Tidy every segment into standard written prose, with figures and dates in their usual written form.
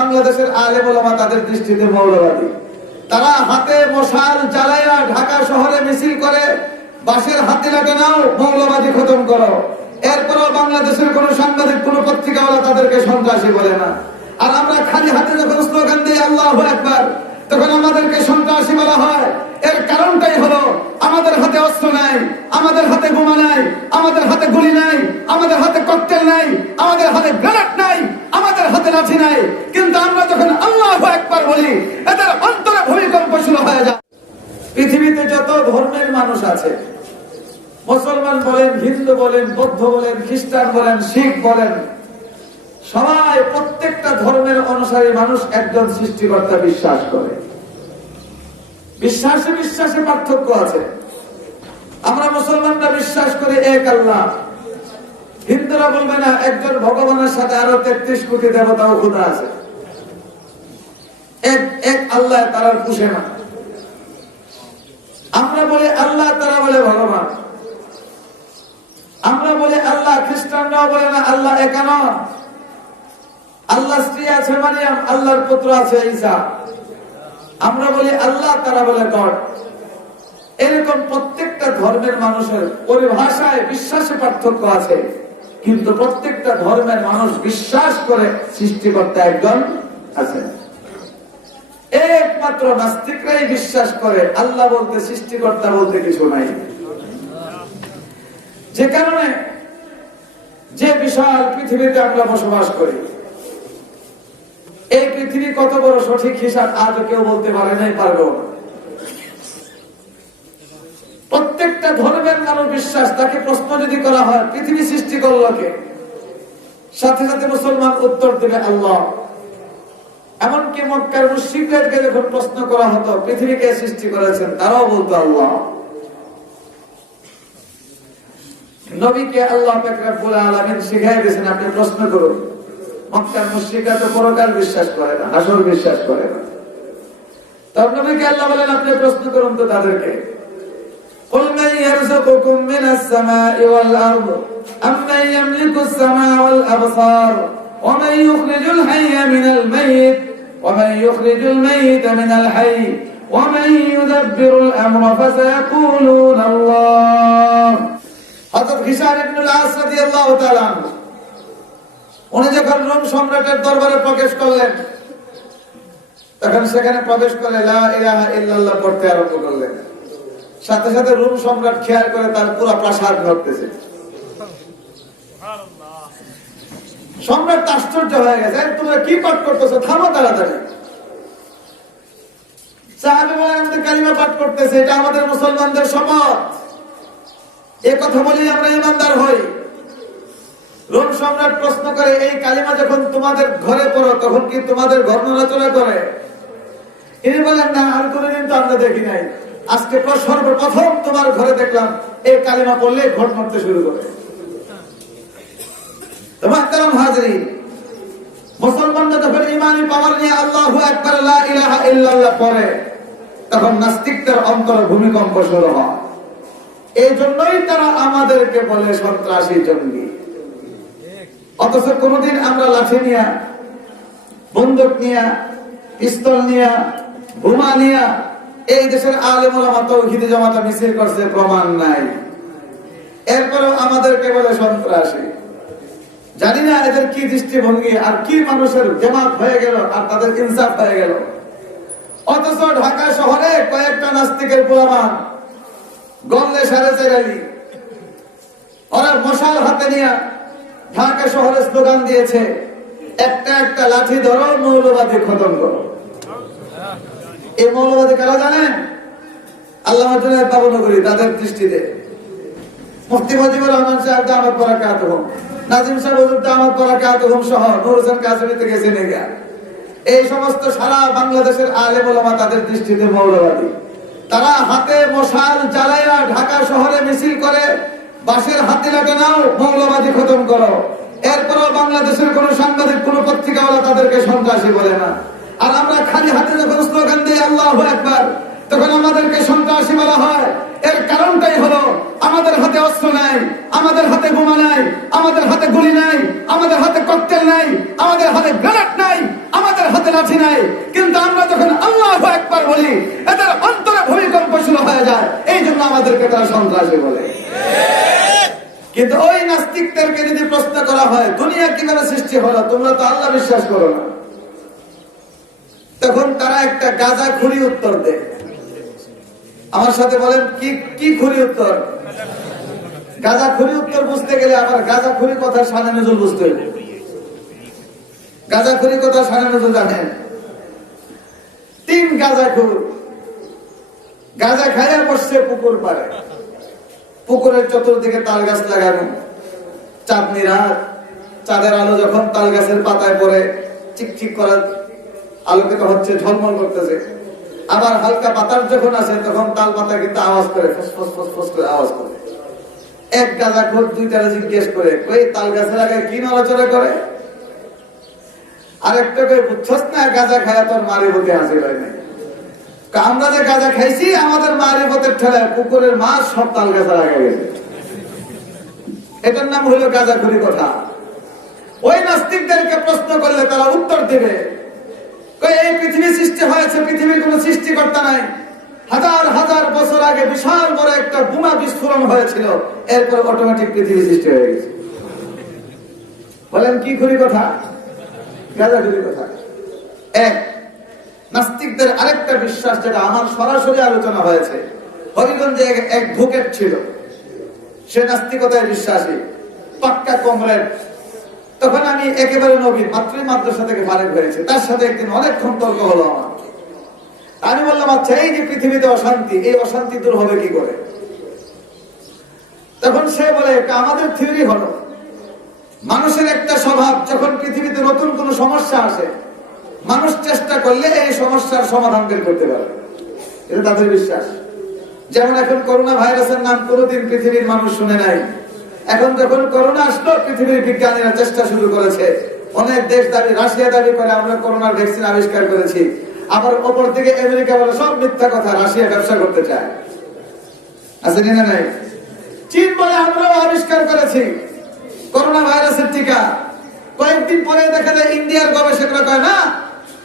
বাংলাদেশের আলেম ওলামা তাদের দৃষ্টিতে মৌলবাদী। তারা হাতে মশাল জ্বালায়া ঢাকা শহরে মিছিল করে, বাঁশের হাতিয়াটা নাও, মৌলবাদী খতম করো। এরপরও বাংলাদেশের কোন সাংবাদিক, কোন পত্রিকাওয়ালা তাদেরকে সন্ত্রাসী বলে না। আর আমরা খালি হাতে যখন স্লোগান দিই আল্লাহু আকবার, তখন আমাদেরকে সন্ত্রাসী বলা হয়। এর কারণটাই হলো আমাদের হাতে অস্ত্র নাই, আমাদের হাতে বোমা নাই, আমাদের হাতে গুলি নাই, আমাদের হাতে ককটেল নাই, আমাদের হাতে গ্রেনেড নাই, আমাদের হাতে লাঠি নাই। কিন্তু আমরা যখন আল্লাহু আকবার বলি, এদের অন্তরে ভূমিকম্প শুরু হয়ে যায়। পৃথিবীতে যত ধর্মের মানুষ আছে, মুসলমান বলেন, হিন্দু বলেন, বৌদ্ধ বলেন, খ্রিস্টান বলেন, শিখ বলেন, সবাই প্রত্যেকটা ধর্মের অনুসারী মানুষ একজন সৃষ্টিকর্তা বিশ্বাস করে। বিশ্বাসে বিশ্বাসে পার্থক্য আছে। আমরা মুসলমানরা বিশ্বাস করি এক আল্লাহ। হিন্দুরা বলবে না একজন ভগবানের সাথে আরো 33 কোটি দেবতা ও খোদা আছে, এক আল্লাহ তারা পুষে না। আমরা বলি আল্লাহ, তারা বলে ভগবান। আমরা বলি আল্লাহ, খ্রিস্টানরাও বলে না আল্লাহ একা নন, আল্লাহ স্ত্রী আছে মারিয়াম, আল্লাহর পুত্র আছে ঈসা। আমরা বলি আল্লাহ, তারা বলে গড। এরকম প্রত্যেকটা ধর্মের মানুষের পরিভাষায় বিশ্বাসে পার্থক্য আছে, কিন্তু প্রত্যেকটা ধর্মের মানুষ বিশ্বাস করে সৃষ্টিকর্তা একজন আছেন। একমাত্র নাস্তিকরাই বিশ্বাস করে আল্লাহ বলতে, সৃষ্টিকর্তা বলতে কিছু নাই। যে কারণে যে বিশাল পৃথিবীতে আমরা বসবাস করি, এই পৃথিবী কত বড় সঠিক হিসাব আজও কেউ বলতে পারে নাই, পারবেও না। প্রত্যেকটা ধর্মের মানুষ বিশ্বাস, তাকে প্রশ্ন যদি করা হয় পৃথিবী সৃষ্টি করলো কে, সাথে সাথে মুসলমান উত্তর দেবে আল্লাহ। এমনকি মক্কার মুশরিকদেরকে যখন প্রশ্ন করা হতো পৃথিবীকে সৃষ্টি করেছেন, তারাও বলতো আল্লাহ। নবীকে আল্লাহ পাক রব্বুল আলামিন শিখাই দিয়েছেন, আপনি প্রশ্ন করুন। মক্কার মুশরিকরা তো পরকাল বিশ্বাস করে না, হাসর বিশ্বাস করে না। তখন নবীকে আল্লাহ বলেন আপনি প্রশ্ন করুন তো তাদেরকে, قل من يرزقكم من السماء والأرض أم من يملك السماء والأبصار ومن يخرج الحي من الميت ومن يخرج الميت من الحي ومن يدبر الأمر فسيقولون الله। হযরত হিশাম ইবনে আস রাদিয়াল্লাহু তাআলা উনি যখন রোম সম্রাটের দরবারে প্রবেশ করলেন, তখন সেখানে প্রবেশ করে লা ইলাহা ইল্লাল্লাহ পড়তে আরম্ভ করলেন। সাথে সাথে রোম সম্রাট খেয়াল করে তার পুরো প্রাসাদ নড়তেছে। সম্রাট আশ্চর্য হয়ে গেছে, তোমরা কি পাঠ করতেছো, থামো তাড়াতাড়ি। সাহাবী বলেন আমাদের কালিমা পাঠ করতেছে, এটা আমাদের মুসলমানদের শপথ, এই কথা বলি আমরা ঈমানদার হই। রোম সম্রাট প্রশ্ন করে, এই কালিমা যখন তোমাদের ঘরে পড়ো তখন কি তোমাদের ঘর নড়াচড়া করে? ইনি বলেন না, আর কোনদিন তো আমরা দেখি নাই, আজকে সর্বপ্রথম তোমার ঘরে দেখলাম এই কালিমা পড়লে ঘর নড়তে শুরু করে। মুহতারাম হাজরিন, মুসলমানরা যখন ঈমানি পাওয়ার নিয়ে আল্লাহু আকবার লা ইলাহা ইল্লাল্লাহ পড়ে, তখন নাস্তিকদের অন্তরে ভূমিকম্প শুরু হয়। এই জন্যই তারা আমাদেরকে বলে সন্ত্রাসী, জঙ্গি। অথচ কোনদিন আমরা লাঠি নিয়া, বন্দুক নিয়া, পিস্তল নিয়া, বোমা নিয়া এই দেশের আলেম ওলামা তাওহীদ জামাত মিছিল করছে, প্রমাণ নাই। এরপরেও আমাদেরকে বলে সন্ত্রাসী। জানি না এদের কি দৃষ্টিভঙ্গি, আর কি মানুষের জামাত হয়ে গেল, আর তাদের ইনসাফ হয়ে গেল। অথচ ঢাকা শহরে কয়েকটা নাস্তিকের পোলাপান গল্লে সাড়ে চারালি, ওরা মশাল হাতে নিয়ে ঢাকা শহরে স্লোগান দিয়েছে, একটা একটা লাঠি ধরো, মৌলবাদী খতম করো। এই মৌলবাদী কারা জানেন? আল্লামা জুনায়েদ বাবনগরী, তাদের দৃষ্টিতে মুফতি মুজিবুর রহমান সাহেব দামাত বারাকাতুহুম, নাজিম সাহেব হুজুর দামাত বারাকাতুহুম সহ নূর হোসেন কাসেমি থেকে জেনে গিয়া এই সমস্ত সারা বাংলাদেশের আলেম ওলামা তাদের দৃষ্টিতে মৌলবাদী। তারা হাতে মশাল জ্বালায়া ঢাকা শহরে মিছিল করে, বাঁশের হাতিয়াটা নাও, মৌলবাদী খতম করো। এরপরও বাংলাদেশের কোন সাংবাদিক, কোন পত্রিকাওয়ালা তাদেরকে সন্ত্রাসী বলে না। আর আমরা খালি হাতে যখন স্লোগান দিই আল্লাহু আকবার, তখন আমাদেরকে সন্ত্রাসী বলা হয়। এর কারণটাই হলো আমাদের হাতে অস্ত্র নাই, আমাদের হাতে বোমা নাই, আমাদের হাতে গুলি নাই, আমাদের হাতে ককটেল নাই, আমাদের হাতে গ্রেনেড নাই, আমাদের লাঠি নাই, কিন্তু আমরা যখন আল্লাহু আকবার বলি এদের অন্তরে ভূমিকম্প শুরু হয়ে যায়। এই জন্য আমাদেরকে তারা সন্ত্রাসী বলে। কিন্তু ওই নাস্তিকদেরকে যদি প্রশ্ন করা হয় দুনিয়া কিভাবে সৃষ্টি হলো, তোমরা তো আল্লাহ বিশ্বাস করো না, তখন তারা একটা গাঁজাখুরি উত্তর দেয়। আমার সাথে বলেন কি খুরি উত্তর? গাঁজাখুরি উত্তর বুঝতে গেলে আবার গাঁজাখুরি কথা শানে নজরুল বুঝতে হবে। গাঁজাখুরি কথা শানে নজরুল জানেন? 3 গাঁজাখুর গাঁজা খাইয়া বসছে পুকুর পাড়ে, পুকুরের চতুর্দিকে তাল গাছ লাগানো, চাঁদনি রাত, চাঁদের আলো যখন তাল গাছের পাতায় পড়ে চিকচিক করা আলোকিত হচ্ছে, ঝলমল করতেছে। আবার হালকা বাতাস যখন আসে তখন তাল পাতা কিন্তু আওয়াজ করে, ফস করে আওয়াজ করে। এক গাঁজাখোর 2টারে জিজ্ঞেস করে, ওই তাল গাছের আগে কি নড়াচড়া করে? আরেকটা কই, বুঝছস না গাঁজা খায়া তোর মারিফতে হাসিল হয় নাই। আমরা যে গাঁজা খাইছি আমাদের মারিফতের ঠেলায় পুকুরের মাছ সব তাল গাছের আগে গেছে। এটার নাম হলো গাঁজাখুরি কথা। ওই নাস্তিকদেরকে প্রশ্ন করলে তারা উত্তর দিবে, এই পৃথিবী সৃষ্টি হয়েছে, পৃথিবীর কোন সৃষ্টিকর্তা নাই, হাজার হাজার বছর আগে বিশাল বড় একটা বোমা বিস্ফোরণ হয়েছিল, এরপর অটোমেটিক পৃথিবী সৃষ্টি হয়ে গেছে। বলেন কি খুরি কথা? গাঁজাখুরি কথা। এক নাস্তিকদের আরেকটা বিশ্বাস, যেটা আমার সরাসরি আলোচনা হয়েছে, হরিগঞ্জে এক ভুকেট ছিল, সে নাস্তিকতায় বিশ্বাসী, পাক্কা কমরেড। তখন আমি একেবারে নবীন, মাত্রই মাদ্রাসা থেকে ফারেক হয়েছে, তার সাথে একদিন অনেকক্ষণ তর্ক হলো আমার। আমি বললাম, আচ্ছা এই যে পৃথিবীতে অশান্তি, এই অশান্তি দূর হবে কি করে? তখন সে বলে, আমাদের থিওরি হলো মানুষের একটা স্বভাব, যখন পৃথিবীতে নতুন কোন সমস্যা আসে মানুষ চেষ্টা করলে এই সমস্যার সমাধান বের করতে পারবে, এটা তাদের বিশ্বাস। যেমন এখন করোনা ভাইরাসের নাম কোনোদিন পৃথিবীর মানুষ শুনে নাই, এখন যখন করোনা আসলো পৃথিবীর বিজ্ঞানীরা চেষ্টা শুরু করেছে। অনেক দেশ দাবি, রাশিয়া দাবি করে আমরা করোনার ভ্যাকসিন আবিষ্কার করেছি, আবার অপর দিকে আমেরিকা বলে সব মিথ্যা কথা, রাশিয়া ব্যবসা করতে চায়। আছে না নাই? চীন বলে আমরাও আবিষ্কার করেছি করোনা ভাইরাসের টিকা। কয়েকদিন পরে দেখা যায় ইন্ডিয়ার গবেষকরা কয় না,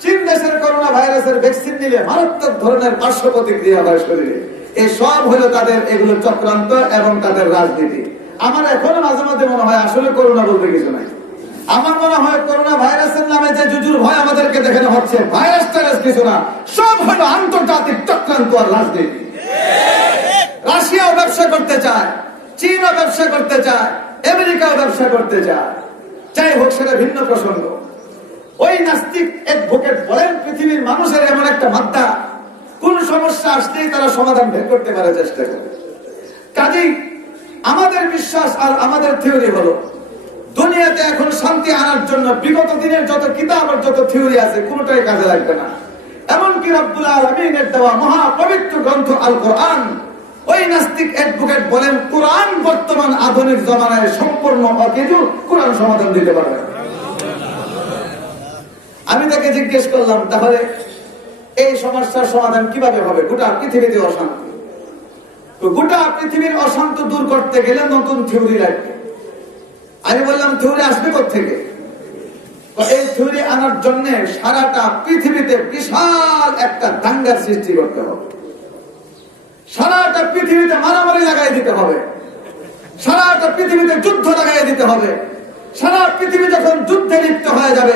চীন দেশের করোনা ভাইরাসের ভ্যাকসিন নিলে মারাত্মক ধরনের পার্শ্ব প্রতিক্রিয়া হয় শরীরে। এই সব হলো তাদের এগুলো চক্রান্ত এবং তাদের রাজনীতি। আমার এখনো মাঝে মাঝে মনে হয় আসলে করোনা বলতে কিছু নাই। আমার মনে হয় করোনা ভাইরাসের নামে যে জুজুর ভয় আমাদেরকে দেখানো হচ্ছে, ভাইরাস টাইরাস কিছু না, সব হলো আন্তর্জাতিক চক্রান্ত আর রাজনীতি। রাশিয়াও ব্যবসা করতে চায়, চীনও ব্যবসা করতে চায়, আমেরিকাও ব্যবসা করতে চায়। যাই হোক, সেটা ভিন্ন প্রসঙ্গ। ওই নাস্তিক অ্যাডভোকেট বলেন, পৃথিবীর মানুষের এমন একটা মাত্রা, কোন সমস্যা আসলেই তারা সমাধান বের করতে পারে, চেষ্টা করে। কাজেই আমাদের বিশ্বাস আর আমাদের থিওরি হলো, দুনিয়াতে এখন শান্তি আনার জন্য বিগত দিনের যত কিতাব আর যত থিওরি আছে কোনটাই কাজে লাগবে না। এমনকি রব্বুল আলামিনের দেওয়া মহাপবিত্র গ্রন্থ আল কোরআন, ওই নাস্তিক অ্যাডভোকেট বলেন কোরআন বর্তমান আধুনিক জমানায় সম্পূর্ণ অকেজু, কোরআন সমাধান দিতে পারবে। আমি তাকে জিজ্ঞেস করলাম, তাহলে এই সমস্যার সমাধান কিভাবে হবে? গোটা পৃথিবীতে অশান্তি, গোটা পৃথিবীর অশান্তি দূর করতে গেলে নতুন থিওরি লাগবে। আমি বললাম, থিওরি আসবে কোত্থেকে? এই থিওরি আনার জন্য সারাটা পৃথিবীতে বিশাল একটা দাঙ্গার সৃষ্টি করতে হবে, সারাটা পৃথিবীতে মারামারি লাগাই দিতে হবে, সারাটা পৃথিবীতে যুদ্ধ লাগাই দিতে হবে। সারা পৃথিবী যখন যুদ্ধে লিপ্ত হয়ে যাবে,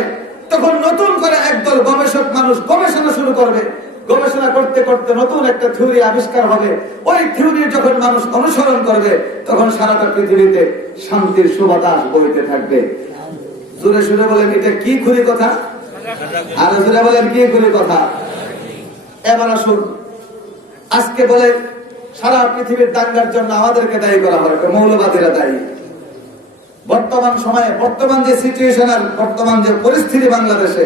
তখন নতুন করে একদল গবেষক মানুষ গবেষণা শুরু করবে। গবেষণা করতে করতে নতুন একটা থিওরি আবিষ্কার হবে। ওই থিওরি যখন মানুষ অনুসরণ করবে, তখন সারাটা পৃথিবীতে শান্তির সুবাতাস বইতে থাকবে। জোরে সুরে বলেন, এটা কি খুরি কথা? আর জোরে বলেন, কি খুরি কথা? এবার আসুন, আজকে বলে সারা পৃথিবীর দাঙ্গার জন্য আমাদেরকে দায়ী করা হয়, মৌলবাদীরা দায়ী। বর্তমান সময়ে বর্তমান যে সিচুয়েশন আর বর্তমান যে পরিস্থিতি বাংলাদেশে,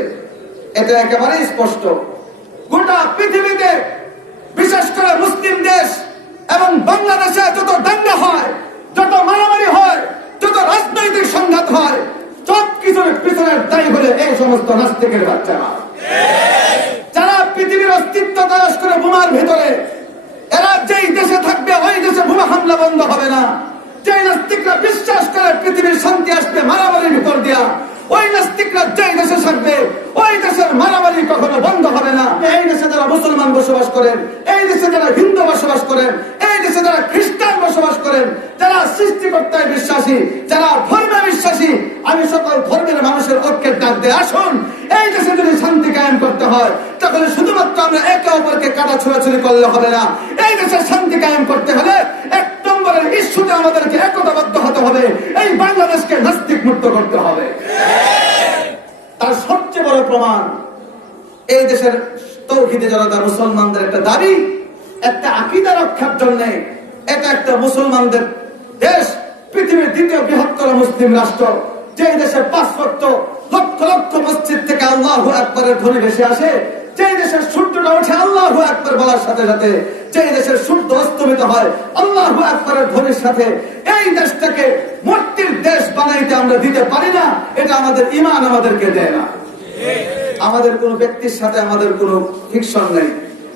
এটা একেবারেই স্পষ্ট। গোটা পৃথিবীতে বিশেষ করে মুসলিম দেশ এবং বাংলাদেশে যত দাঙ্গা হয়, যত মারামারি হয়, যত রাজনৈতিক সংঘাত হয়, সব কিছুর পিছনের দায়ী হলে এই সমস্ত নাস্তিকের বাচ্চারা, যারা পৃথিবীর অস্তিত্ব তালাশ করে বোমার ভিতরে। এরা যেই দেশে থাকবে ওই দেশে বোমা হামলা বন্ধ হবে না। যে নাস্তিকরা বিশ্বাস করে পৃথিবীর শান্তি আসবে মারামারির ভিতর দিয়া, ওই নাস্তিকরা যেই দেশে থাকবে ওই দেশের মারামারি মুসলমান বসবাস করেন, এই দেশে যারা হিন্দু বসবাস করেন, এই দেশে যারা খ্রিস্টান বসবাস করেন, যারা সৃষ্টিকর্তায় বিশ্বাসী, যারা ধর্মে বিশ্বাসী, আমি সকল ধর্মের মানুষের ঐক্যের ডাক দিয়ে আসুন। এই দেশে যদি শান্তি কায়েম করতে হয়, তাহলে শুধুমাত্র আমরা একে অপরকে কাটা ছোড়াছুড়ি করলে হবে না। এই দেশে শান্তি কায়েম করতে হলে এক নম্বরের ইস্যুতে আমাদেরকে একতাবদ্ধ হতে হবে। এই বাংলাদেশকে নাস্তিক মুক্ত করতে হবে। তার সবচেয়ে বড় প্রমাণ এই দেশের তৌহিদি জনতা মুসলমানদের একটা দাবি, একটা আকীদা রক্ষার জন্য এটা একটা মুসলমানদের দেশ, পৃথিবীর দ্বিতীয় বৃহত্তর মুসলিম রাষ্ট্র, যে দেশে 5 ওয়াক্ত লক্ষ লক্ষ মসজিদ থেকে আল্লাহু আকবারের ধ্বনি ভেসে আসে, যে দেশের সূর্যটা ওঠে আল্লাহু আকবার বলার সাথে সাথে, যে দেশের সূর্য অস্তমিত হয় আল্লাহু আকবারের ধ্বনির সাথে, এই দেশটাকে মূর্তির দেশ বানাইতে আমরা দিতে পারি না। এটা আমাদের ঈমান আমাদেরকে দেয় না। আমাদের কোন ব্যক্তির সাথে আমাদের কোনো ফিকশন নাই,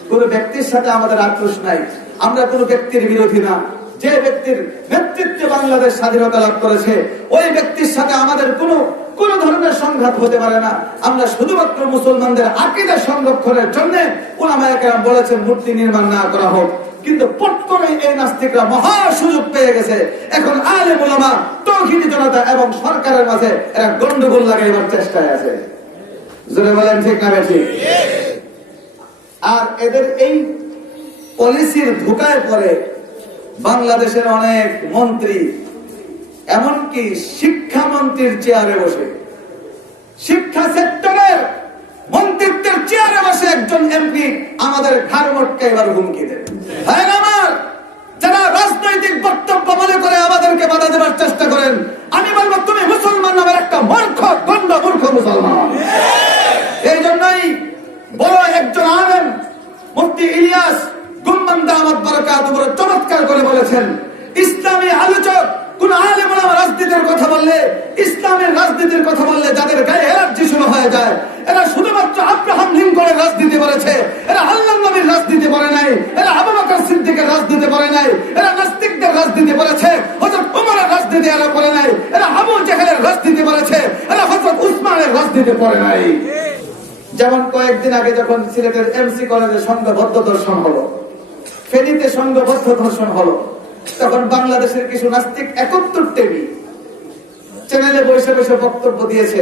কোন ব্যক্তির সাথে আমাদের আক্রোশ নাই, আমরা কোন ব্যক্তির বিরোধী না। যে ব্যক্তির নেতৃত্বে বাংলাদেশ স্বাধীনতা লাভ করেছে ওই ব্যক্তির সাথে আমাদের কোন ধরনের সংঘাত হতে পারে না। আমরা শুধুমাত্র মুসলমানদের আকীদা সংরক্ষণের জন্য উলামায়ে কেরাম বলেছেন মূর্তি নির্মাণ না করা হোক, কিন্তু পট করে এই নাস্তিকরা মহা সুযোগ পেয়ে গেছে। এখন আলেম উলামা, তৌহিদি জনতা এবং সরকারের মাঝে এরা গন্ডগোল লাগাইবার চেষ্টায় আছে। জোরে বলেন ঠিক না বেশি? আর এদের এই পলিসির ধোঁকায় পড়ে বাংলাদেশের অনেক মন্ত্রী, এমনকি শিক্ষামন্ত্রীর চেয়ারে বসে, শিক্ষা সেক্টরের মন্ত্রিত্বের চেয়ারে বসে একজন এমপি আমাদের ঘাড় মটকে এবার হুমকি দেন। আমার যারা রাজনৈতিক বক্তব্য মনে করে আমাদেরকে বাধা দেওয়ার চেষ্টা করেন, আমি বলবো তুমি মুসলমান নামের একটা মূর্খ, গণ্ড মূর্খ মুসলমান। এই জন্যই বড় একজন আলেম মুফতি ইলিয়াস গুম্মান্দা আহমদ বারাকাতুহু বড় চমৎকার করে বলেছেন, ইসলামী আলোচক কোন আলেম ওলামা রাজনীতির কথা বললে, ইসলামের রাজনীতির কথা বললে যাদের গায়ে এলার্জি শুরু হয়ে যায়, এরা শুধুমাত্র আব্রাহাম লিঙ্কনের রাজনীতি বলেছে, এরা আল্লাহর নবীর রাজনীতি বলে নাই, এরা আবু বকর সিদ্দিকের রাজনীতি বলে নাই, এরা নাস্তিকদের রাজনীতি বলেছে, হযরত ওমরের রাজনীতি এরা বলে নাই, এরা আবু জেহেলের রাজনীতি বলেছে, এরা হযরত উসমানের রাজনীতি বলে নাই। যেমন কয়েকদিন আগে যখন সিলেটের এমসি কলেজে সংঘবদ্ধ ধর্ষণ হলো, ফেনীতে সংঘবদ্ধ ধর্ষণ হলো, তখন বাংলাদেশের কিছু নাস্তিক 71 টিভি চ্যানেলে বসে বসে বক্তব্য দিয়েছে,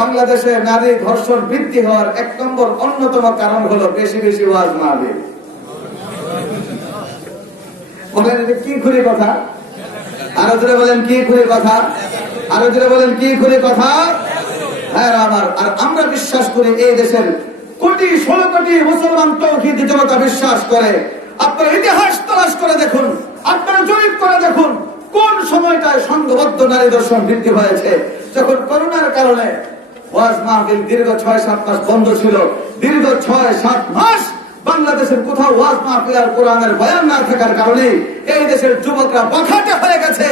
বাংলাদেশে নারী ধর্ষণ বৃদ্ধি হওয়ার 1 নম্বর অন্যতম কারণ হলো বেশি বেশি ওয়াজ মাহফিল। বলেন এটা কি ঘুরে কথা? আরো জোরে বলেন কি ঘুরে কথা? আরো জোরে বলেন কি ঘুরে কথা? হ্যাঁ আমার, আর আমরা বিশ্বাস করি এই দেশের 16 কোটি মুসলমান তৌহিদি জনতা বিশ্বাস করে। আপনারা ইতিহাস তালাশ করে দেখুন, আপনারা জরিপ করে দেখুন কোন সময়টায় সংঘবদ্ধ নারী ধর্ষণ বৃদ্ধি হয়েছে। যখন করোনার কারণে ওয়াজ মাহফিল দীর্ঘ 6-7 মাস বন্ধ ছিল, দীর্ঘ 6-7 মাস বাংলাদেশের কোথাও ওয়াজ মাহফিল আর কোরআনের বয়ান না থাকার কারণে এই দেশের যুবকরা বাখাটে হয়ে গেছে,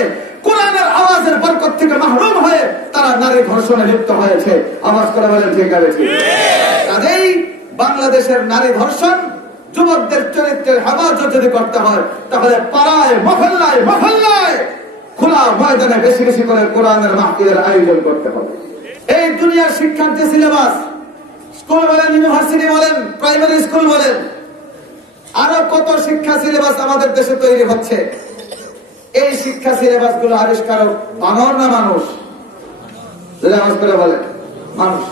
কোরআনের আওয়াজের বরকত থেকে মাহরুম হয়ে তারা নারী ধর্ষণে লিপ্ত হয়েছে। আওয়াজ করে বলেন ঠিক আছে? কাজেই বাংলাদেশের নারী ধর্ষণ, যুবকদের চরিত্রের হেফাজত যদি করতে হয় তাহলে পাড়ায় মহল্লায় মহল্লায় খোলা ময়দানে বেশি বেশি করে কোরআনের মাহফিলের আয়োজন করতে হবে। এই দুনিয়ার শিক্ষার্থী সিলেবাস, স্কুল বলেন, ইউনিভার্সিটি বলেন, প্রাইমারি স্কুল বলেন, আরো কত শিক্ষা সিলেবাস আমাদের দেশে তৈরি হচ্ছে। এই শিক্ষা সিলেবাস গুলো আবিষ্কারক বানর না মানুষ? বলেন মানুষ।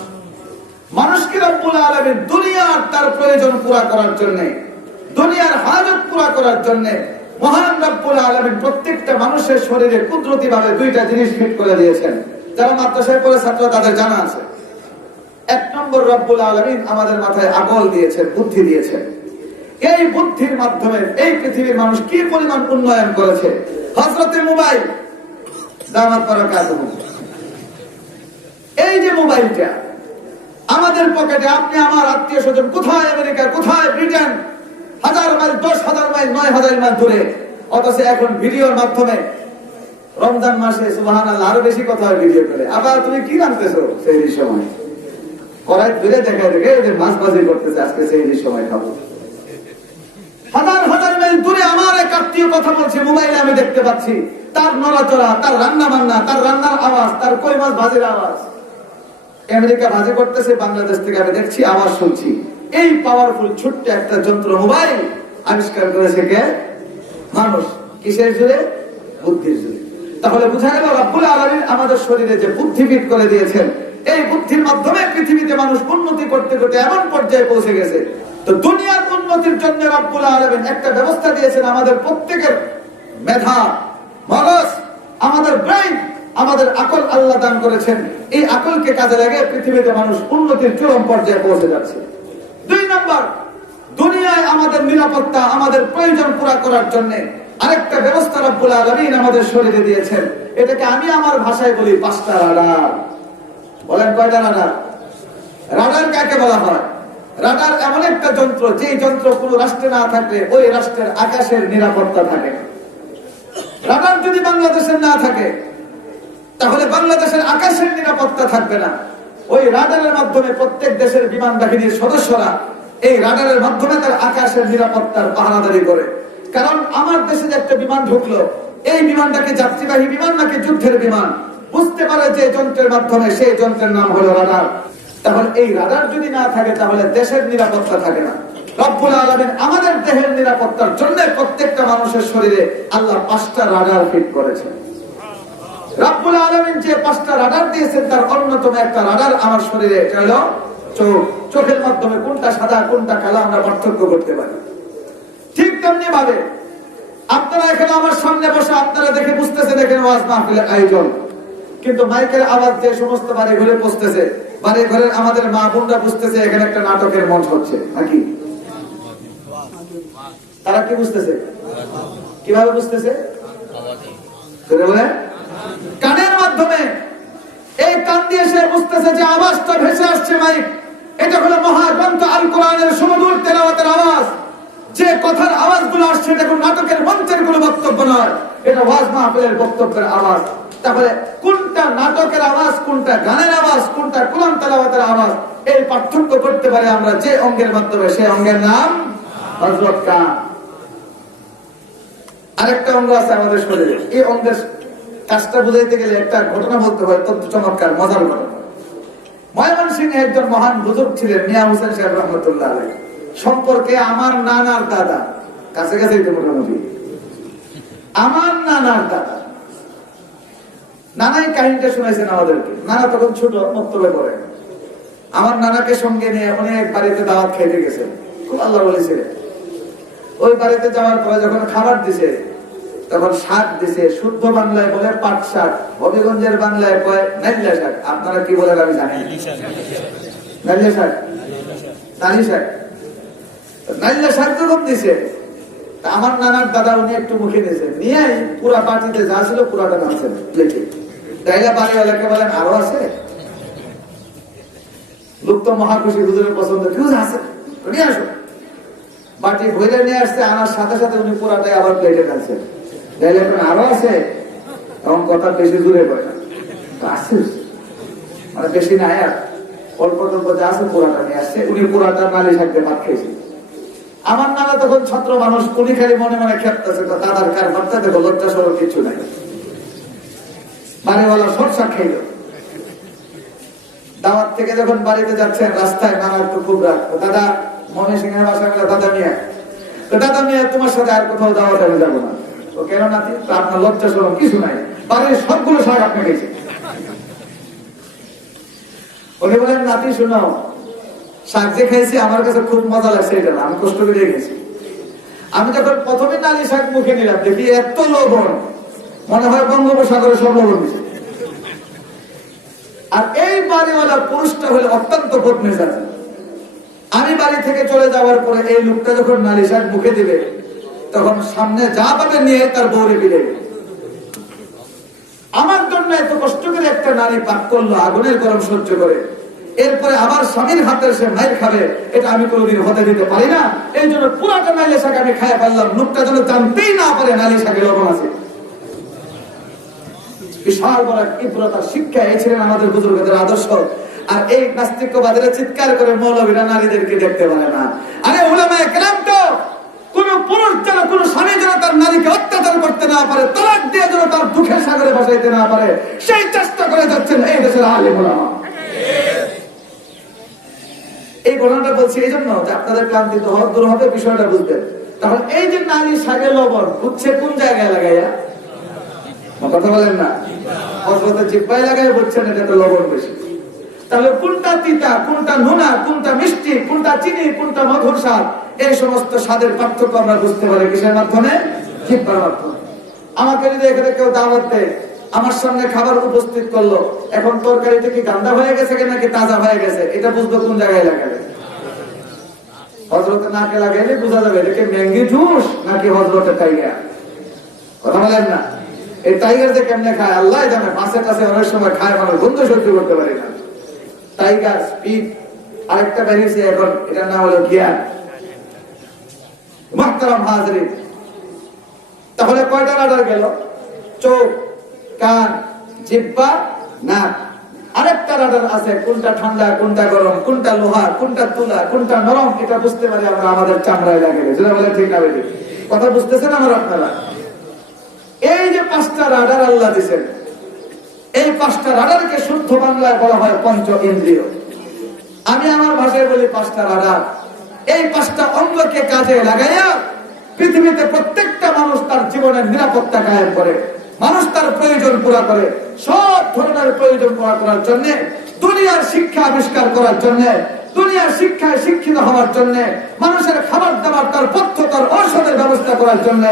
মানুষকে রব্বুল আলামিন দুনিয়ার তার প্রয়োজন পুরা করার জন্য, দুনিয়ার হাজত পুরা করার জন্য মহান রব্বুল আলামিন প্রত্যেকটা মানুষের শরীরে কুদরতি ভাবে 2টা জিনিস ফিট করে দিয়েছেন। যারা মাদ্রাসায় পড়ে ছাত্র তাদের জানা আছে। 1 নম্বর রব্বুল আলামিন আমাদের মাথায় আকল দিয়েছেন, বুদ্ধি দিয়েছেন। এই বুদ্ধির মাধ্যমে এই পৃথিবীর মানুষ কি পরিমাণ উন্নয়ন করেছে। হযরতে মোবাইল দামাত বারাকাতুহু, এই যে মোবাইলটা আমাদের পকেটে, আপনি আমার আত্মীয় স্বজন কোথায় আমেরিকা, কোথায় ব্রিটেন, 1000 মাইল, 10,000 মাইল, 9,000 মাইল দূরে, অথচ এখন ভিডিওর মাধ্যমে রমজান মাসে সুবহানাল্লাহ আরো বেশি কথা হয় ভিডিও করে। আবার তুমি কি জানতেছো সেই সময় করাই ধরে দেখা দেখে যে মাছ বাজি করতেছে, আজকে সেই সময় খাবো। 1000 মাইল দূরে আমার এক আত্মীয় কথা বলছে, মোবাইলে আমি দেখতে পাচ্ছি তার নড়াচড়া, তার রান্না বান্না, তার রান্নার আওয়াজ, তার কই মাছ ভাজির আওয়াজ। আমেরিকা ভাজি করতেছে, বাংলাদেশ থেকে আমি দেখছি, আওয়াজ শুনছি। এই পাওয়ারফুল ছোট্ট একটা যন্ত্র মোবাইল আবিষ্কার করেছে কে? মানুষ। কিসের জোরে? বুদ্ধির জোরে। তাহলে বোঝা গেল রব্বুল আলামিন আমাদের শরীরে যে বুদ্ধি ফিট করে দিয়েছেন, এই বুদ্ধির মাধ্যমে পৃথিবীতে মানুষ উন্নতি করতে করতে এমন পর্যায়ে পৌঁছে গেছে। তো দুনিয়ার উন্নতির জন্য রব্বুল আলামিন একটা ব্যবস্থা দিয়েছেন। আমাদের প্রত্যেকের মেধা, মগজ, আমাদের ব্রেইন, আমাদের আকল আল্লাহ দান করেছেন। এই আকলকে কাজে লাগিয়ে পৃথিবীতে মানুষ উন্নতির চরম পর্যায়ে পৌঁছে যাচ্ছে। 2 নম্বর, দুনিয়ায় আমাদের নিরাপত্তা, আমাদের প্রয়োজন পুরা করার জন্য আরেকটা ব্যবস্থা রব্বুল আলামিন আমাদের শরীরে দিয়েছেন। এটাকে আমি আমার ভাষায় বলি 5টা রাডার। বলেন কয়টা রাডার? রাডার কাকে বলা হয়? রাডার এমন একটা যন্ত্র, যে যন্ত্র কোনো রাষ্ট্রে না থাকলে ওই রাষ্ট্রের আকাশের নিরাপত্তা থাকে। রাডার যদি বাংলাদেশের না থাকে তাহলে বাংলাদেশের আকাশের নিরাপত্তা থাকবে না। ওই রাডারের মাধ্যমে প্রত্যেক দেশের বিমান বাহিনীর সদস্যরা এই রাডারের মাধ্যমে তার আকাশের নিরাপত্তার পাহারাদারি করে। কারণ আমার দেশে যে একটা বিমান ঢুকলো, এই বিমানটাকে যাত্রীবাহী বিমান নাকি যুদ্ধের বিমান বুঝতে পারে যে যন্ত্রের মাধ্যমে, সেই যন্ত্রের নাম হলো রাডার। তাহলে এই রাডার যদি না থাকে তাহলে দেশের নিরাপত্তা থাকে না। রব্বুল আলামিন আমাদের দেহের নিরাপত্তার জন্য প্রত্যেকটা মানুষের শরীরে আল্লাহ 5টা রাডার ফিট করেছেন। রব্বুল আলামিন যে 5টা রাডার দিয়েছেন তার অন্যতম একটা রাডার আমার শরীরে, এটা হলো চোখ। চোখের মাধ্যমে কোনটা সাদা কোনটা কালো আমরা পার্থক্য করতে পারি। ঠিক তেমনি ভাবে আপনারা এখানে আমার সামনে বসে আপনারা দেখে বুঝতেছে দেখেন ওয়াজ মাহফিলের আয়োজন, কিন্তু মাইকের আওয়াজ যে সমস্ত বাড়ি ঘরে পৌঁছতেছে, বাড়ি ঘরের আমাদের মা বোনরা বুঝতেছে এখানে একটা নাটকের মঞ্চ হচ্ছে নাকি? তারা কি বুঝতেছে? কিভাবে বুঝতেছে? কানের মাধ্যমে। এই কান দিয়ে সে বুঝতেছে যে আওয়াজটা ভেসে আসছে মাইক, এটা হলো মহাগ্রন্থ আল কোরআনের সুমধুর তেলাওয়াতের আওয়াজ। যে কথার আওয়াজগুলো আসছে এটা কোন নাটকের মঞ্চের কোনো বক্তব্য নয়, এটা ওয়াজ মাহফিলের বক্তব্যের আওয়াজ। তাহলে কোনটা নাটকের আওয়াজ, কোনটা গানের আওয়াজ, কোনটা কোরআন তেলাওয়াতের আওয়াজ, এই পার্থক্য করতে পারে আমরা যে অঙ্গের মাধ্যমে। সেই অঙ্গের নাম হযরত কান। আরেকটা অঙ্গ আছে আমাদের শরীরে, এই অঙ্গের কাজটা বুঝাইতে গেলে একটা ঘটনা বলতে হয়, অত্যন্ত চমৎকার মজার ঘটনা। ময়মনসিংহে একজন মহান বুজুর্গ ছিলেন, মিয়া হোসেন সাহেব রহমতুল্লাহ আলাইহি। সম্পর্কে আমার নানার দাদা, কাছে কাছে মোটামুটি আমার নানার দাদা। নানাই কাহিনীটা শুনাইছেন আমাদেরকে। নানা তখন ছোট, মক্তবে পড়ে। আমার নানাকে সঙ্গে নিয়ে অনেক বাড়িতে দাওয়াত খাইতে গেছেন, খুব আল্লাহ বলেছিলেন। ওই বাড়িতে যাওয়ার পরে যখন খাবার দিছে তখন শাক দিছে, শুদ্ধ বাংলায় বলে পাট শাক, হবিগঞ্জের বাংলায় কয় নাইলা শাক। আপনারা কি বলেন আমি জানি? নাইলা শাক, নালি শাক। নাইলা শাক যখন দিছে, আমার নানার দাদা উনি একটু মুখে নিয়েছে, নিয়ে পুরা পাটিতে যা ছিল পুরাটা নামছেন প্লেটে। তাইলে বাড়িওয়ালাকে বলেন আরো আছে? লোক তো মহাখুশি, হুজুরের পছন্দ, কেউ আছে নিয়ে আসো। বাটি ভরে নিয়ে আসছে, আনার সাথে সাথে উনি পুরাটাই আবার প্লেটে টানছেন। তাইলে এখন আরো আছে? তখন কথা বেশি দূরে পড়ে না, আসছিস মানে বেশি না, আর অল্প অল্প যা আছে পুরাটা নিয়ে আসছে। উনি পুরাটা নালি শাকতে ভাত খেয়েছে। আমার নানা তখন ছাত্র মানুষ, উনি খালি মনে মনে খেপতেছে, দাদার কার বাচ্চা দেখো, লজ্জা সরল কিছু নাই। বাড়িওয়ালা সরষা খাইল। দাওয়াত থেকে যখন বাড়িতে যাচ্ছেন রাস্তায় নানার তো খুব রাগ, দাদা মনে সিংহের বাসা গেলে দাদা মিয়া, তো দাদা মিয়া তোমার সাথে আর কোথাও দাওয়াতে আমি যাবো না। তো কেন নাতি? আপনার লজ্জা সরল কিছু নাই, বাড়ির সবগুলো শাক আপনি খেয়েছেন। উনি বলেন নাতি শোনো, শাক যে খাইছি আমার কাছে খুব মজা লাগছে, এটা না, আমি কষ্ট করে গেছি। আমি যখন প্রথমে নালি শাক মুখে নিলাম দেখি এত লবণ, মনে হয় বঙ্গোপসাগরে সব লবণ দিচ্ছে। আর এই বাড়িওয়ালা পুরুষটা হলে অত্যন্ত বদমেজাজ। আমি বাড়ি থেকে চলে যাওয়ার পরে এই লোকটা যখন নালি শাক মুখে দিবে তখন সামনে যা পাবে নিয়ে তার বউরে বিলে। আমার জন্য এত কষ্ট করে একটা নারী পাক করলো, আগুনের গরম সহ্য করে, এরপরে আমার স্বামীর হাতের সে মাইর খাবে, এটা আমি কোনোদিন হতে দিতে পারি না। এই জন্য পুরাটা নালি শাক আমি খাই ফেললাম। লোকটা যেন জানতেই না পারে নালি শাকে লবণ আছে। বিশাল বড় ইব্রতার শিক্ষা, এই ছিলেন আমাদের বুজুর্গদের আদর্শ। আর এই নাস্তিকবাদীরা চিৎকার করে মৌলবীরা নারীদেরকে দেখতে পারে না। আরে উলামায়ে কেরাম তো কোন পুরুষ যেন, কোন স্বামী যেন তার নারীকে অত্যাচার করতে না পারে, তালাক দিয়ে যেন তার দুঃখের সাগরে ভাসাইতে না পারে, সেই চেষ্টা করে যাচ্ছেন এই দেশের আলেম উলামা। এই ঘটনাটা বলছি এই জন্য যে আপনাদের ক্লান্তি দূর হবে, বিষয়টা বুঝবেন। তাহলে এই যে নারী শাকে লবণ বুঝছে কোন জায়গায় লাগাইয়া, কথা বলেন না, হযরতে জিহ্বায় লাগাই বুঝছেন এটাতে লবণ বেশি। তাহলে কোনটা তিতা, কোনটা নোনা, কোনটা মিষ্টি, কোনটা চিনি, কোনটা মধুর স্বাদ, এই সমস্ত স্বাদের পার্থক্য আমরা বুঝতে পারি কিসের মাধ্যমে? জিহ্বার মাধ্যমে। আমাকে যদি এখানে কেউ দাওয়াত দেয়, আমার সামনে খাবার উপস্থিত করলো, এখন তরকারিটা কি গান্দা হয়ে গেছে নাকি তাজা হয়ে গেছে, এটা বুঝবো কোন জায়গায় লাগালে? হযরতে নাকে লাগাইলে বোঝা যাবে এটাকে ম্যাঙ্গি জুস নাকি হযরতে টাইগার। কথা বলেন না, এই টাইগার যে কেমনে খায় আল্লাহ জানে, পাশে কাছে অনেক সময় খায়, মানুষ গন্ধ সহ্য করতে পারে না। টাইগার, স্পিড, আরেকটা বেরিয়েছে এখন, এটার নাম হলো গিয়ার। মুহতারাম হাজরিন, তাহলে কয়টা রাডার গেল? চোখ, কান, জিহ্বা, নাক। আরেকটা রাডার আছে, কোনটা ঠান্ডা, কোনটা গরম, কোনটা লোহা, কোনটা তুলা, কোনটা নরম, এটা বুঝতে পারি আমরা আমাদের চামড়ায় লাগে। যেটা বলে ঠিক না বেশি কথা বুঝতেছেন আমার আপনারা? এই যে 5টা রাডার আল্লাহ দিয়েছেন, এই 5টা রাডারকে শুদ্ধ বাংলায় বলা হয় পঞ্চ ইন্দ্রিয়। আমি আমার ভাষায় বলি 5টা রাডার। এই 5টা অঙ্গকে কাজে লাগাইয়া পৃথিবীতে প্রত্যেকটা মানুষ তার জীবনের নিরাপত্তা কায়েম করে, মানুষ তার প্রয়োজন পুরা করে, সব ধরনের প্রয়োজন পুরা করার জন্য, দুনিয়ার শিক্ষা আবিষ্কার করার জন্য, দুনিয়ার শিক্ষায় শিক্ষিত হওয়ার জন্য, মানুষের খাবার দাবার, তার পথ্য, তার ঔষধের ব্যবস্থা করার জন্য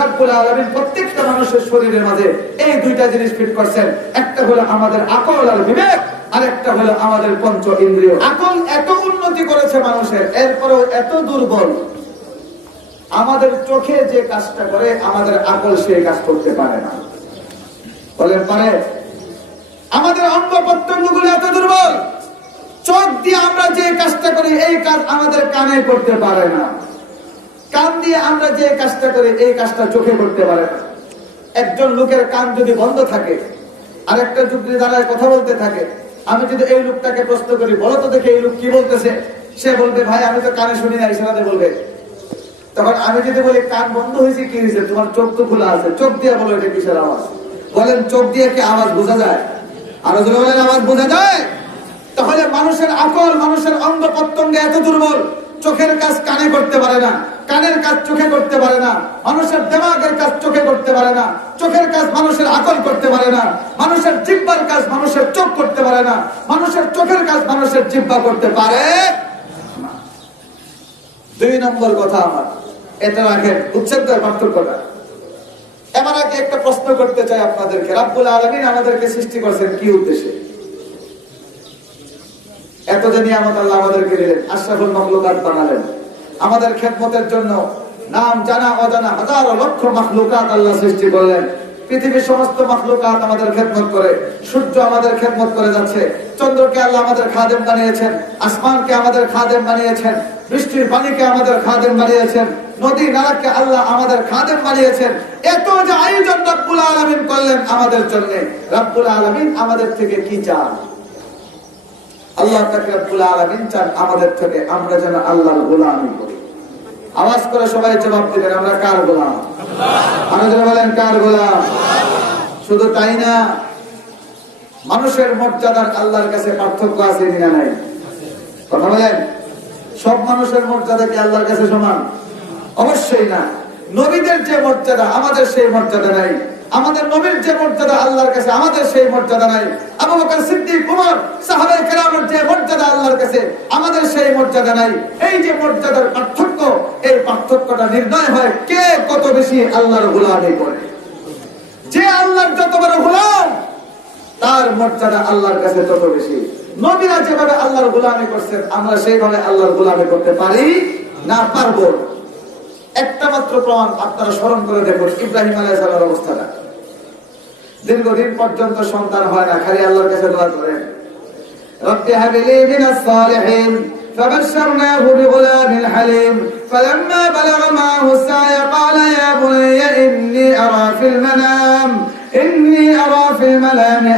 রব্বুল আলামিন প্রত্যেকটা মানুষের শরীরের মাঝে এই 2টা জিনিস ফিট করছেন। একটা হলো আমাদের আকল আর বিবেক, আর একটা হলো আমাদের পঞ্চ ইন্দ্রিয়। আকল এত উন্নতি করেছে মানুষের, এরপরেও এত দুর্বল। আমাদের চোখে যে কাজটা করে আমাদের আকল সেই কাজ করতে পারে না। বলেন পারে? আমাদের অঙ্গ প্রত্যঙ্গ গুলো এত দুর্বল, চোখ দিয়ে আমরা যে কাজটা করি এই কাজ আমাদের কানে করতে পারে না, কান দিয়ে আমরা যে কাজটা করি এই কাজটা চোখে করতে পারে না। একজন লোকের কান যদি বন্ধ থাকে, আরেকটা যুগ যদি দাঁড়ায় কথা বলতে থাকে, আমি যদি এই লোকটাকে প্রশ্ন করি, বলো তো দেখে এই লোক কি বলতেছে, সে বলবে ভাই আমি তো কানে শুনি না, ইশারাতে বলবে। তখন আমি যদি বলি কান বন্ধ হয়েছে, কি হয়েছে? তোমার চোখ তো খোলা আছে, চোখ দিয়ে বলো এটা কিসের আওয়াজ। বলেন চোখ দিয়ে কি আওয়াজ বোঝা যায়? আরো জোরে বলেন আওয়াজ বোঝা যায়? তাহলে মানুষের আকল, মানুষের অঙ্গ প্রত্যঙ্গ এত দুর্বল, চোখের কাজ কানে করতে পারে না, কানের কাজ চোখে করতে পারে না, মানুষের দিমাগের কাজ চোখে করতে পারে না, চোখের কাজ মানুষের আকল করতে পারে না, মানুষের জিহ্বার কাজ মানুষের চোখ করতে পারে না, মানুষের চোখের কাজ মানুষের জিহ্বা করতে পারে না। 2 নম্বর কথা আমার, এটা রাখেন, বুঝছেন তো পার্থক্যটা? এবার আগে একটা প্রশ্ন করতে চাই আপনাদেরকে, রব্বুল আলামিন আমাদেরকে সৃষ্টি করেছেন কি উদ্দেশ্যে? এত যে নিয়ামত আল্লাহ আমাদেরকে দিলেন, আশরাফুল মাখলুকাত বানালেন, আমাদের খেদমতের জন্য নাম জানা অজানা হাজারো লক্ষ মাখলুকাত আল্লাহ সৃষ্টি করলেন। পৃথিবীর সমস্ত মাখলুকাত আমাদের খেদমত করে, সূর্য আমাদের খেদমত করে যাচ্ছে, চন্দ্রকে আল্লাহ আমাদের খাদেম বানিয়েছেন, আসমানকে আমাদের খাদেম বানিয়েছেন, বৃষ্টির পানিকে আমাদের খাদেম বানিয়েছেন, নদী নালাকে আল্লাহ আমাদের খাদেম বানিয়েছেন। এত যে আয়োজন রব্বুল আলামিন করলেন আমাদের জন্য, রব্বুল আলামিন আমাদের থেকে কি চান? আল্লাহ তাআলা রব্বুল আলামিন চান আমাদের থেকে আমরা যেন আল্লাহর গোলামি করি। আওয়াজ করে সবাই জবাব দিবেন, আমরা কার গোলাম? আমাদের বলেন কার গোলাম? শুধু তাই না, মানুষের মর্যাদার আল্লাহর কাছে পার্থক্য আছে না নাই? কথা বলেন, সব মানুষের মর্যাদা কি আল্লাহর কাছে সমান? অবশ্যই না। নবীদের যে মর্যাদা আমাদের সেই মর্যাদা নাই, আমাদের নবীর যে মর্যাদা আল্লাহর কাছে আমাদের সেই মর্যাদা নাই, আবু বকর সিদ্দিক, উমর, সাহাবায়ে কেরামের যে মর্যাদা আল্লাহর কাছে আমাদের সেই মর্যাদা নাই। এই যে মর্যাদার পার্থক্য, এই পার্থক্যটা নির্ণয় হয় কে কত বেশি আল্লাহর গোলামি করে। যে আল্লাহর যত বড় গোলাম তার মর্যাদা আল্লাহর কাছে তত বেশি। নবীরা যেভাবে আল্লাহর গোলামি করছেন আমরা সেইভাবে আল্লাহর গোলামি করতে পারি না, পারবো। একটা মাত্র প্রমাণ আপনারা স্মরণ করে দেখুন, ইব্রাহিম আলাইহিস সালামের অবস্থাটা। দীর্ঘদিন পর্যন্ত সন্তান হয় না, খালি আল্লাহর কাছে দোয়া করেন, রব্বি হাবলি মিনাস সালিহিন فبشرناه بغلام حليم فلما بلغ معه السعي قال يا بني إني أرى في المنام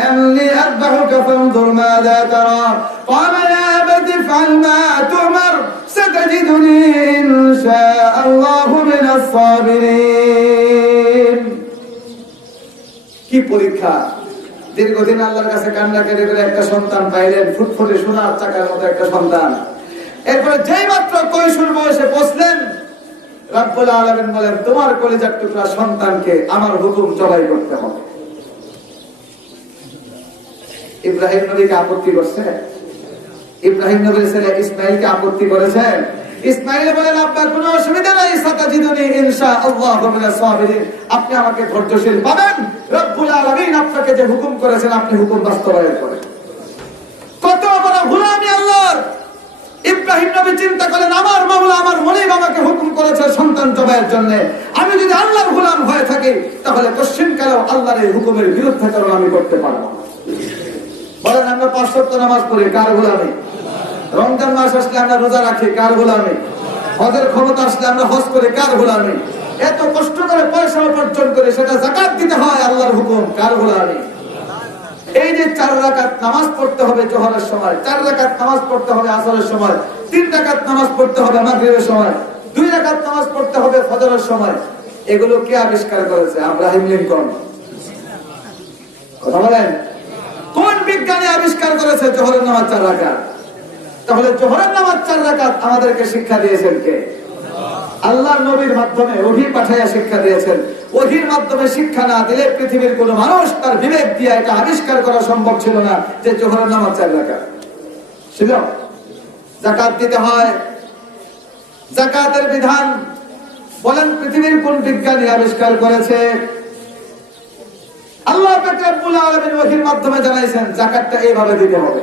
أني أذبحك فانظر ماذا ترى قال يا أبت افعل ما تؤمر ستجدني إن شاء الله من الصابرين। কি পরীক্ষা! দীর্ঘদিন আল্লাহর কাছে কান্না কেটে একটা সন্তান পাইলেন, ফুটফুটে সোনার চাকার মতো একটা সন্তান। এরপরে যেই মাত্র কৈশোর বয়সে পৌঁছলেন, রব্বুল আলামিন বলেন তোমার কলিজার টুকরা সন্তানকে আমার হুকুম জবাই করতে হবে। ইব্রাহিম নবীকে আপত্তি করছে, ইব্রাহিম নবীর ছেলে ইসমাইলকে আপত্তি করেছেন। ইসমাইল বলেন আব্বা কোনো অসুবিধা নাই, সাতাজিদুনি ইনশাআল্লাহু মিনাস সাবিরিন, আপনি আমাকে ধৈর্যশীল পাবেন, রব্বুল আলামিন আপনাকে যে হুকুম করেছেন আপনি হুকুম বাস্তবায়ন করেন। কত বড় গোলামি আল্লাহর! ইব্রাহিম নবী চিন্তা করেন আমার মাওলা আমার মনিব আমাকে হুকুম করেছে সন্তান জবাইয়ের জন্য, আমি যদি আল্লাহর গোলাম হয়ে থাকি তাহলে কোশ্চিনকালেও আল্লাহর এই হুকুমের বিরুদ্ধাচরণ আমি করতে পারবো না। বলেন আমরা ৫ ওয়াক্ত নামাজ পড়ি, কার গোলামি? রমজান মাস আসলে আমরা রোজা রাখি, কার গোলামি? হজের ক্ষমতা আসলে আমরা হজ করি, কার গোলামি? এত কষ্ট করে পয়সা উপার্জন করে সেটা যাকাত দিতে হয়, আল্লাহর হুকুম, কার গোলামি? এই যে 4 রাকাত নামাজ পড়তে হবে জোহরের সময়, 4 রাকাত নামাজ পড়তে হবে আসরের সময়, 3 রাকাত নামাজ পড়তে হবে মাগরিবের সময়, 2 রাকাত নামাজ পড়তে হবে ফজরের সময়, এগুলো কে আবিষ্কার করেছে? Abraham Lincoln. কথা বলেন, কোন বিজ্ঞানী আবিষ্কার করেছে জোহরের নামাজ 4 রাকাত? তাহলে জোহরের নামাজ 4 রাকাত আমাদেরকে শিক্ষা দিয়েছেন কে? আল্লাহর নবীর মাধ্যমে ওহী পাঠাইয়া শিক্ষা দিয়েছেন। ওহীর মাধ্যমে শিক্ষা না দিলে পৃথিবীর কোন মানুষ তার বিবেক দিয়ে এটা আবিষ্কার করা সম্ভব ছিল না যে জোহরের নামাজ 4 রাকাত ছিল। যাকাত দিতে হয়, যাকাতের বিধান বলেন পৃথিবীর কোন বিজ্ঞানী আবিষ্কার করেছে? আল্লাহ পাক রব্বুল আলামিন ওহীর মাধ্যমে জানাইছেন যাকাতটা এইভাবে দিতে হবে।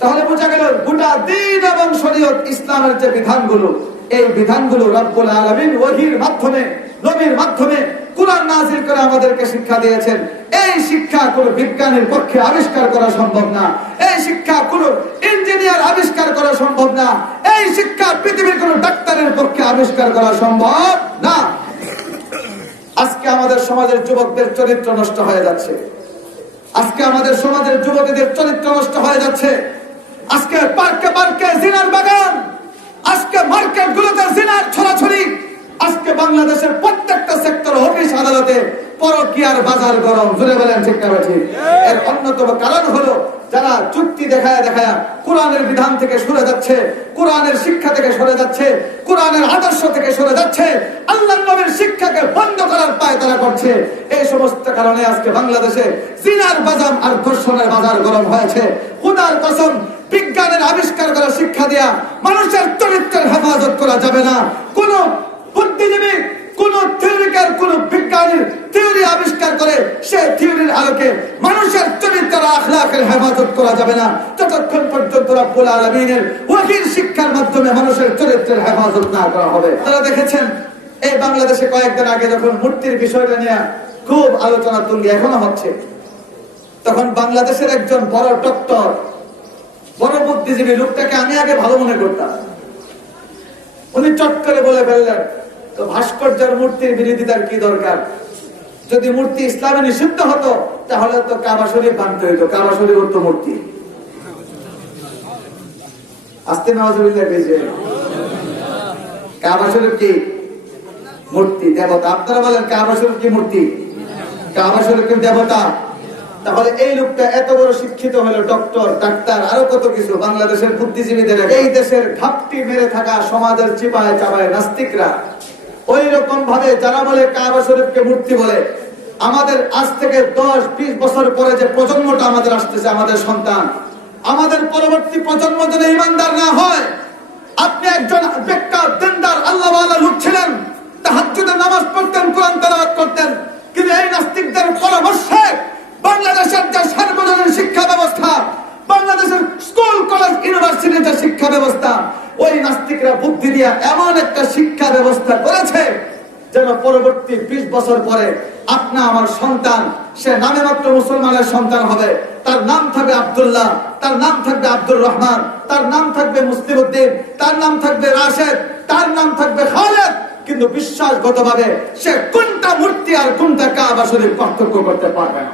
তাহলে বোঝা গেল গোটা দ্বীন এবং শরীয়ত ইসলামের যে বিধানগুলো, এই বিধানগুলো রব্বুল আলামিন ওহীর মাধ্যমে নবীর মাধ্যমে কুরআন নাযিল করে আমাদেরকে শিক্ষা দিয়েছেন। এই শিক্ষা কোনো বিজ্ঞানীর পক্ষে আবিষ্কার করা সম্ভব না, এই শিক্ষা কোনো ইঞ্জিনিয়ার আবিষ্কার করা সম্ভব না, এই শিক্ষা পৃথিবীর কোনো ডাক্তারের পক্ষে আবিষ্কার করা সম্ভব না। আজকে আমাদের সমাজের যুবকদের চরিত্র নষ্ট হয়ে যাচ্ছে, আজকে আমাদের সমাজের যুবতীদের চরিত্র নষ্ট হয়ে যাচ্ছে। আজকে পার্কে পার্কে জিনার বাগান, আজকে মার্কেট গুলোতে জিনার ছড়াছড়ি, আজকে বাংলাদেশের প্রত্যেকটা সেক্টর অফিস আদালতে পরকীয়ার বাজার গরম। জুড়ে বলেন ঠিক না ঠিক? এর অন্যতম কারণ হলো যারা চুক্তি দেখায় দেখায় কোরআনের বিধান থেকে সরে যাচ্ছে, কোরআনের শিক্ষা থেকে সরে যাচ্ছে, কোরআনের আদর্শ থেকে সরে যাচ্ছে, আল্লাহর নবীর শিক্ষাকে বন্ধ করার পায় তারা করছে। এই সমস্ত কারণে আজকে বাংলাদেশে জিনার বাজার আর ধর্ষণের বাজার গরম হয়েছে। খোদার কসম, বিজ্ঞানের আবিষ্কার করা শিক্ষা দেয়া মানুষের চরিত্রের হেফাজত করা যাবে না। কোন বুদ্ধিজীবী, কোন থিওরিক্যাল, কোন বিজ্ঞানীর থিওরি আবিষ্কার করে সে থিওরির আলোকে মানুষের চরিত্র আখলাকের হেফাজত করা যাবে না যতক্ষণ পর্যন্ত রব্বুল আলামিনের ওহীর শিক্ষার মাধ্যমে মানুষের চরিত্রের হেফাজত না করা হবে। তারা দেখেছেন এই বাংলাদেশে কয়েকদিন আগে যখন মূর্তির বিষয়টা নিয়ে খুব আলোচনা তুঙ্গে এখনো হচ্ছে, তখন বাংলাদেশের একজন বড় ডক্টর, বড় বুদ্ধিজীবী লোকটাকে আমি আগে ভালো মনে করতাম, উনি চট করে বলে ফেললেন তো ভাস্কর্যের মূর্তির বিরোধিতার কি দরকার? যদি মূর্তি ইসলামে নিষিদ্ধ হতো তাহলে তো কাবা শরীফ ভাঙতে হইতো, কাবা শরীফ হতো মূর্তি। আস্তে নাউজুবিল্লাহ কইছে, কাবা শরীফ কি মূর্তি? দেবতা। আপনারা বলেন কাবা শরীফ কি মূর্তি? কাবা শরীফ কি দেবতা? তাহলে এই লোকটা এত বড় শিক্ষিত হলো, ডক্টর, ডাক্তার, আরো কত কিছু, বাংলাদেশের বুদ্ধিজীবীদের, এই দেশের ঘাপটি মেরে থাকা সমাজের চিপায় চাপায় নাস্তিকরা ওই রকম ভাবে যারা বলে কাবা শরীফকে মূর্তি বলে, আমাদের আজ থেকে 10-20 বছর পরে যে প্রজন্মটা আমাদের আসতেছে, আমাদের সন্তান, আমাদের পরবর্তী প্রজন্ম যদি ইমানদার না হয়, আপনি একজন বেক্কার দিনদার আল্লাহওয়ালা লোক ছিলেন, তাহাজ্জুদে নামাজ পড়তেন, কোরআন তেলাওয়াত করতেন, কিন্তু এই নাস্তিকদের পরামর্শে বাংলাদেশের যে সার্বজনীন শিক্ষা ব্যবস্থা, বাংলাদেশের স্কুল কলেজ ইউনিভার্সিটির যে শিক্ষা ব্যবস্থা, ওই নাস্তিকরা বুদ্ধি দিয়া এমন একটা শিক্ষা ব্যবস্থা করেছে যেন পরবর্তী 20 বছর পরে আপনা আমার সন্তান, সে নামে মাত্র মুসলমানের সন্তান হবে, তার নাম থাকবে আব্দুল্লাহ, তার নাম থাকবে আব্দুর রহমান, তার নাম থাকবে মুসলিম উদ্দিন, তার নাম থাকবে রাশেদ, তার নাম থাকবে খালেদ, কিন্তু বিশ্বাসগতভাবে সে কোনটা মূর্তি আর কোনটা কাবা শরীফ পার্থক্য করতে পারবে না।